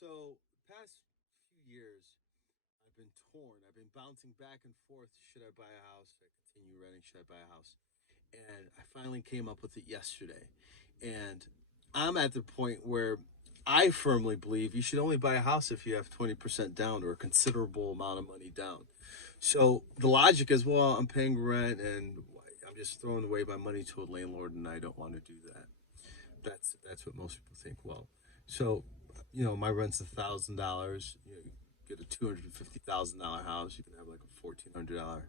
So, past few years, I've been torn. I've been bouncing back and forth. Should I buy a house? Should I continue renting? Should I buy a house? And I finally came up with it yesterday. And I'm at the point where I firmly believe you should only buy a house if you have 20% down or a considerable amount of money down. So the logic is, well, I'm paying rent and I'm just throwing away my money to a landlord, and I don't want to do that. That's what most people think. Well, so my rent's $1,000. You get a $250,000 house, you can have like a $1,400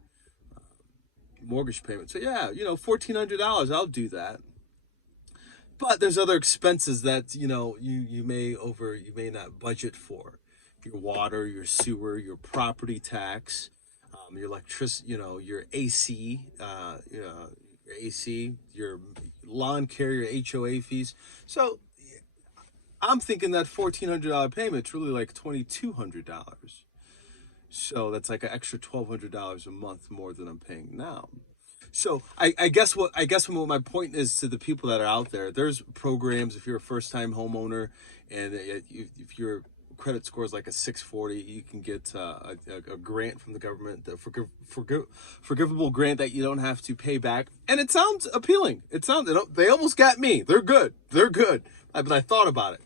mortgage payment. So yeah, $1,400, I'll do that. But there's other expenses that you may not budget for. Your water, your sewer, your property tax, your electricity, your AC, your AC, your lawn care, your HOA fees. So I'm thinking that $1,400 payment is really like $2,200. So that's like an extra $1,200 a month more than I'm paying now. So I guess what my point is to the people that are out there. There's programs if you're a first time homeowner, and if your credit score is like a 640, you can get a grant from the government, the forgivable grant that you don't have to pay back, and it sounds appealing. They almost got me. They're good. They're good. But I thought about it.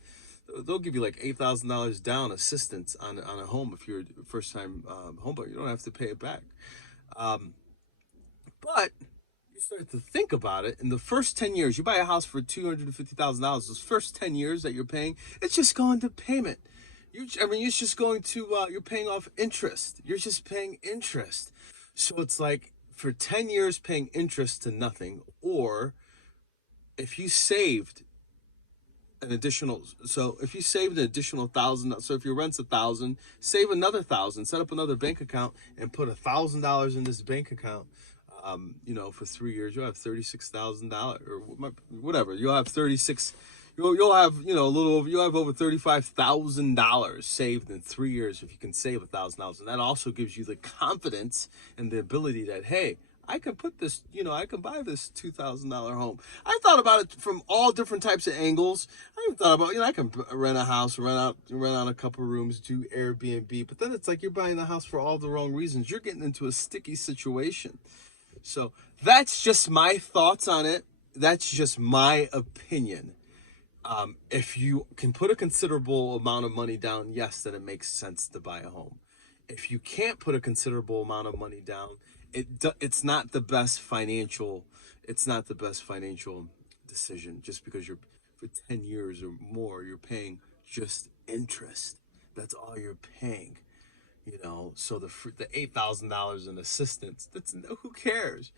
They'll give you like $8,000 down assistance on a home if you're a first time homebuyer. You don't have to pay it back. Um, but you start to think about it. In the first 10 years, you buy a house for $250,000. Those first 10 years that you're paying, it's just going to payment. It's just going to, you're paying off interest. You're just paying interest. So it's like for 10 years paying interest to nothing. Or if you saved if you saved an additional 1,000, so if your rent's 1,000, save another 1,000, set up another bank account and put $1,000 in this bank account. For 3 years, you'll have $36,000 or whatever. You'll have 36. You'll have a little over. You'll have over $35,000 saved in 3 years if you can save $1,000, and that also gives you the confidence and the ability that, hey, I can put this, I can buy this $2,000 home. I thought about it from all different types of angles. I even thought about, I can rent a house, rent out a couple rooms, do Airbnb. But then it's like you're buying the house for all the wrong reasons. You're getting into a sticky situation. So that's just my thoughts on it. That's just my opinion. If you can put a considerable amount of money down, yes, then it makes sense to buy a home. If you can't put a considerable amount of money down, it's not the best financial decision, just because you're for 10 years or more you're paying just interest. That's all you're paying. So the $8,000 in assistance, who cares.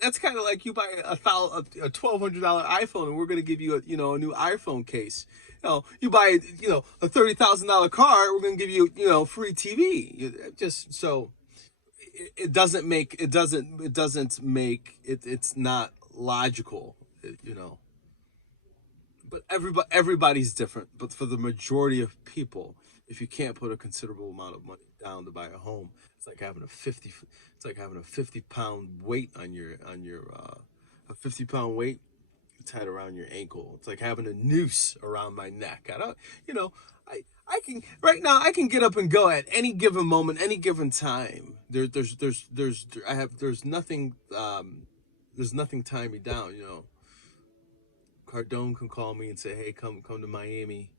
That's kind of like you buy a $1,200 iPhone, and we're going to give you a new iPhone case. You buy a $30,000 car, we're going to give you free TV. Just so it doesn't make it's not logical. But everybody's different. But for the majority of people, if you can't put a considerable amount of money down to buy a home, it's like having a 50-pound weight on your a 50-pound weight tied around your ankle. It's like having a noose around my neck. I don't, I can right now. I can get up and go at any given moment, any given time. There's nothing tying me down. Cardone can call me and say, "Hey, come to Miami.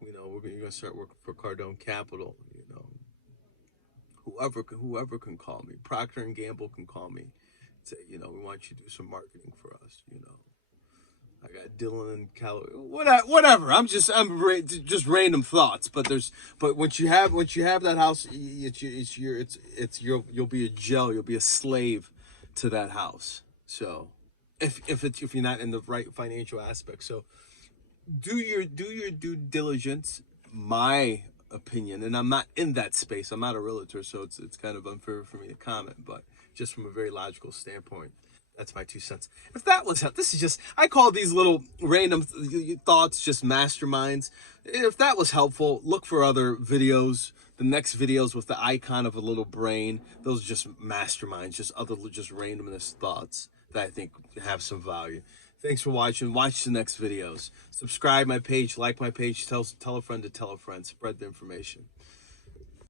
You're gonna start working for Cardone Capital." Whoever can call me. Procter and Gamble can call me. Say, we want you to do some marketing for us. I got Dylan and Cal. Whatever. Just random thoughts. But once you have that house, you'll be a gel. You'll be a slave to that house. So if you're not in the right financial aspect, so do your due diligence. My opinion, and I'm not in that space. I'm not a realtor, so it's kind of unfair for me to comment. But just from a very logical standpoint, that's my 2 cents. If that was this is just I call these little random thoughts just masterminds. If that was helpful, look for other videos. The next videos with the icon of a little brain. Those are just masterminds, just randomness thoughts that I think have some value. Thanks for watching. Watch the next videos. Subscribe my page, like my page, tell a friend to tell a friend. Spread the information.